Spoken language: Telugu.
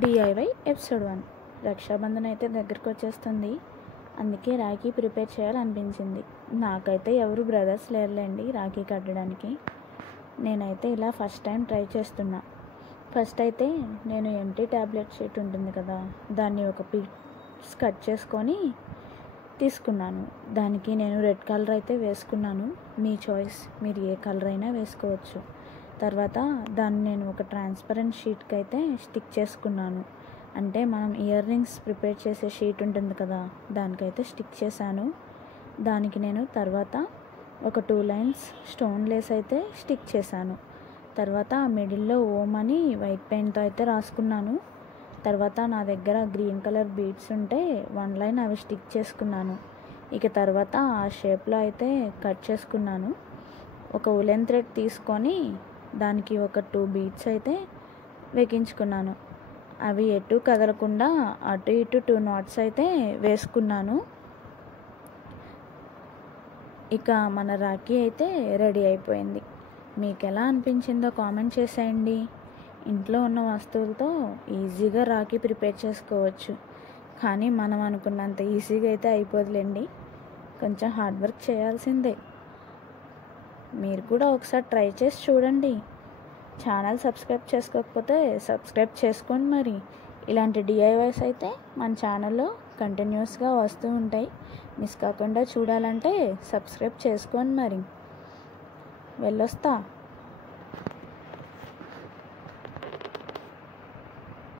DIY episode 1. రక్షాబంధన్ అయితే దగ్గరికి వచ్చేస్తుంది. అందుకే రాఖీ ప్రిపేర్ చేయాలనిపించింది. నాకైతే ఎవరు బ్రదర్స్ లేరులేండి రాఖీ కట్టడానికి. నేనైతే ఇలా ఫస్ట్ టైం ట్రై చేస్తున్నా. ఫస్ట్ అయితే నేను ఎంటీ ట్యాబ్లెట్ షీట్ ఉంటుంది కదా, దాన్ని ఒక పీస్ కట్ చేసుకొని తీసుకున్నాను. దానికి నేను రెడ్ కలర్ అయితే వేసుకున్నాను. మీ చాయిస్, మీరు ఏ కలర్ అయినా వేసుకోవచ్చు. తర్వాత దాన్ని నేను ఒక ట్రాన్స్పరెంట్ షీట్కి అయితే స్టిక్ చేసుకున్నాను. అంటే మనం ఇయర్ రింగ్స్ ప్రిపేర్ చేసే షీట్ ఉంటుంది కదా, దానికైతే స్టిక్ చేశాను. దానికి నేను తర్వాత ఒక 2 లైన్స్ స్టోన్ లేస్ అయితే స్టిక్ చేశాను. తర్వాత మిడిల్లో ఓం అని వైట్ పెయింట్తో అయితే రాసుకున్నాను. తర్వాత నా దగ్గర గ్రీన్ కలర్ బీడ్స్ ఉంటే 1 లైన్ అవి స్టిక్ చేసుకున్నాను. ఇక తర్వాత ఆ షేప్లో అయితే కట్ చేసుకున్నాను. ఒక ఉలెన్ థ్రెడ్ తీసుకొని దానికి ఒక 2 బీడ్స్ అయితే వేగించుకున్నాను. అవి ఎటు కదలకుండా అటు ఇటు 2 knots అయితే వేసుకున్నాను. ఇక మన రాఖీ అయితే రెడీ అయిపోయింది. మీకు ఎలా అనిపించిందో కామెంట్ చేసేయండి. ఇంట్లో ఉన్న వస్తువులతో ఈజీగా రాఖీ ప్రిపేర్ చేసుకోవచ్చు. కానీ మనం అనుకున్నంత ఈజీగా అయితే అయిపోదులేండి, కొంచెం హార్డ్ వర్క్ చేయాల్సిందే. మీరు కూడా ఒకసారి ట్రై చేసి చూడండి. ఛానల్ సబ్స్క్రైబ్ చేసుకోకపోతే సబ్స్క్రైబ్ చేసుకోండి. మరి ఇలాంటి డిఐవైస్ అయితే మన ఛానల్లో కంటిన్యూస్గా వస్తూ ఉంటాయి. మిస్ కాకుండా చూడాలంటే సబ్స్క్రైబ్ చేసుకోండి. మరి వెళ్ళొస్తా.